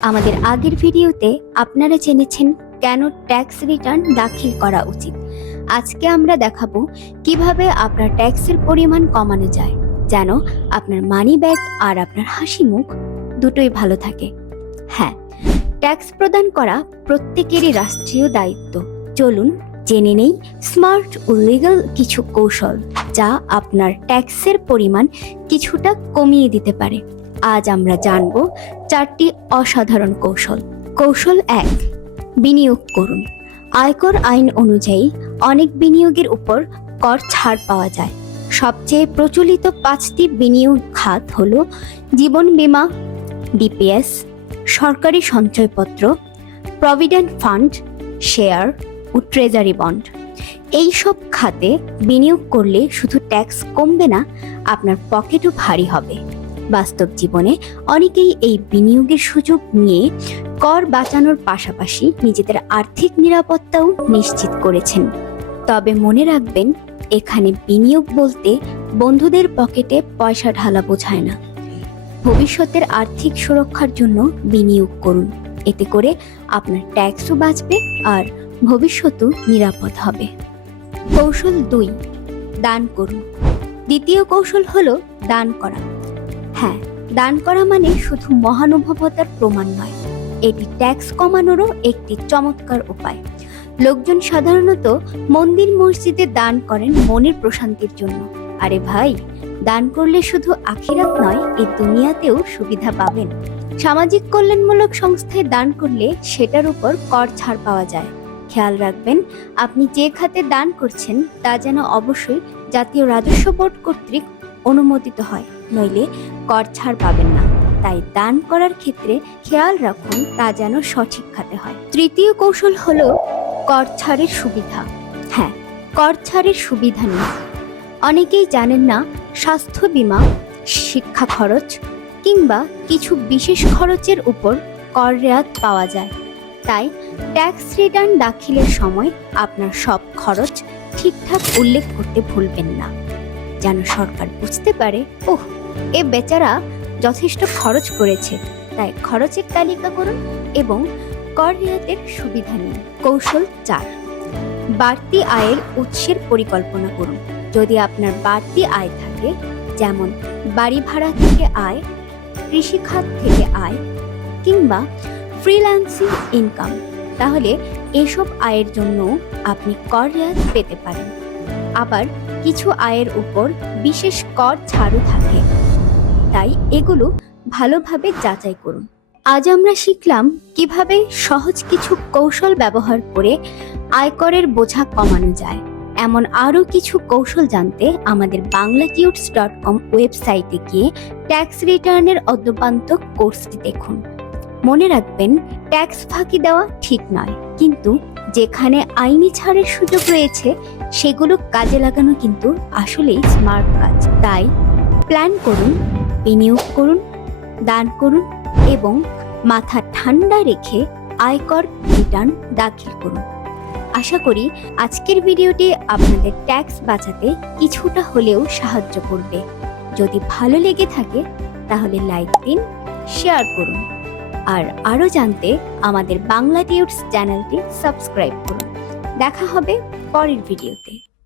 আমাদের আগের ভিডিওতে আপনারা জেনেছেন কেন ট্যাক্স রিটার্ন দাখিল করা উচিত। আজকে আমরা দেখাবো কিভাবে আপনার ট্যাক্সের পরিমাণ কমানো যায়, যেন আপনার মানি ব্যাগ আর আপনার হাসি মুখ দুটোই ভালো থাকে। হ্যাঁ, ট্যাক্স প্রদান করা প্রত্যেকেরই রাষ্ট্রীয় দায়িত্ব। চলুন জেনে নেই স্মার্ট ও লিগ্যাল কিছু কৌশল, যা আপনার ট্যাক্সের পরিমাণ কিছুটা কমিয়ে দিতে পারে। আজ আমরা জানব 4টি অসাধারণ কৌশল। কৌশল 1, বিনিয়োগ করুন। আয়কর আইন অনুযায়ী অনেক বিনিয়োগের উপর কর ছাড় পাওয়া যায়। সবচেয়ে প্রচলিত 5টি বিনিয়োগ খাত হল জীবন বীমা, ডিপিএস, সরকারি সঞ্চয়পত্র, প্রভিডেন্ট ফান্ড, শেয়ার ও ট্রেজারি বন্ড। এই সব খাতে বিনিয়োগ করলে শুধু ট্যাক্স কমবে না, আপনার পকেটও ভারী হবে। বাস্তব জীবনে অনেকেই এই বিনিয়োগের সুযোগ নিয়ে কর বাঁচানোর পাশাপাশি নিজেদের আর্থিক নিরাপত্তাও নিশ্চিত করেছেন। তবে মনে রাখবেন, এখানে বিনিয়োগ বলতে বন্ধুদের পকেটে পয়সা ঢালা বোঝায় না। ভবিষ্যতের আর্থিক সুরক্ষার জন্য বিনিয়োগ করুন। এতে করে আপনার ট্যাক্সও বাঁচবে আর ভবিষ্যতও নিরাপদ হবে। কৌশল 2, দান করুন। দ্বিতীয় কৌশল হলো দান করা। হ্যাঁ, দান করা মানে শুধু মহানুভবতার প্রমাণ নয়, এটি ট্যাক্স কমানোরও একটি চমৎকার উপায়। লোকজন সাধারণত মন্দির মসজিদে দান করেন মনের প্রশান্তির জন্য। আরে ভাই, দান করলে শুধু আখিরাত নয়, এই দুনিয়াতেও সুবিধা পাবেন। সামাজিক কল্যাণমূলক সংস্থায় দান করলে সেটার উপর কর ছাড় পাওয়া যায়। খেয়াল রাখবেন, আপনি যে খাতে দান করছেন তা যেন অবশ্যই জাতীয় রাজস্ব বোর্ড কর্তৃক অনুমোদিত হয়, নইলে কর ছাড় পাবেন না। তাই দান করার ক্ষেত্রে খেয়াল রাখুন তা যেন সঠিক খাতে হয়। তৃতীয় কৌশল হলো কর ছাড়ের সুবিধা। হ্যাঁ, কর ছাড়ের সুবিধা নেই। অনেকেই জানেন না, স্বাস্থ্য বীমা, শিক্ষা খরচ কিংবা কিছু বিশেষ খরচের উপর কর রেয়াত পাওয়া যায়। তাই ট্যাক্স রিটার্ন দাখিলের সময় আপনার সব খরচ ঠিকঠাক উল্লেখ করতে ভুলবেন না, যেন সরকার বুঝতে পারে, ওহ, এ বেচারা যথেষ্ট খরচ করেছে। তাই খরচের তালিকা করুন এবং কর রেয়াতের সুবিধা নিন। কৌশল 4, বাড়তি আয়ের উৎসের পরিকল্পনা করুন। যদি আপনার বাড়তি আয় থাকে, যেমন বাড়ি ভাড়া থেকে আয়, কৃষিখাত থেকে আয় কিংবা ফ্রিল্যান্সিং ইনকাম, তাহলে এসব আয়ের জন্য আপনি কর রেয়াত পেতে পারেন। আবার কিছু আয়ের উপর বিশেষ কর ছাড়ও থাকে, তাই এগুলো ভালোভাবে যাচাই করুন। আজ আমরা শিখলাম কিভাবে সহজ কিছু কৌশল ব্যবহার করে আয়করের বোঝা কমানো যায়। এমন আরও কিছু কৌশল জানতে আমাদের banglaTuts.com ওয়েবসাইটে গিয়ে ট্যাক্স রিটার্নের অদ্যপান্ত কোর্সটি দেখুন। মনে রাখবেন, ট্যাক্স ফাঁকি দেওয়া ঠিক নয়, কিন্তু যেখানে আইনি ছাড়ের সুযোগ রয়েছে সেগুলো কাজে লাগানো কিন্তু আসলেই স্মার্ট কাজ। তাই প্ল্যান করুন, বিনিয়োগ করুন, দান করুন এবং মাথা ঠান্ডা রেখে আয়কর রিটার্ন দাখিল করুন। আশা করি আজকের ভিডিওটি আপনাদের ট্যাক্স বাঁচাতে কিছুটা হলেও সাহায্য করবে। যদি ভালো লেগে থাকে তাহলে লাইক দিন, শেয়ার করুন আর আরও জানতে আমাদের বাংলা টিউটস চ্যানেলটি সাবস্ক্রাইব করুন। দেখা হবে পরের ভিডিওতে।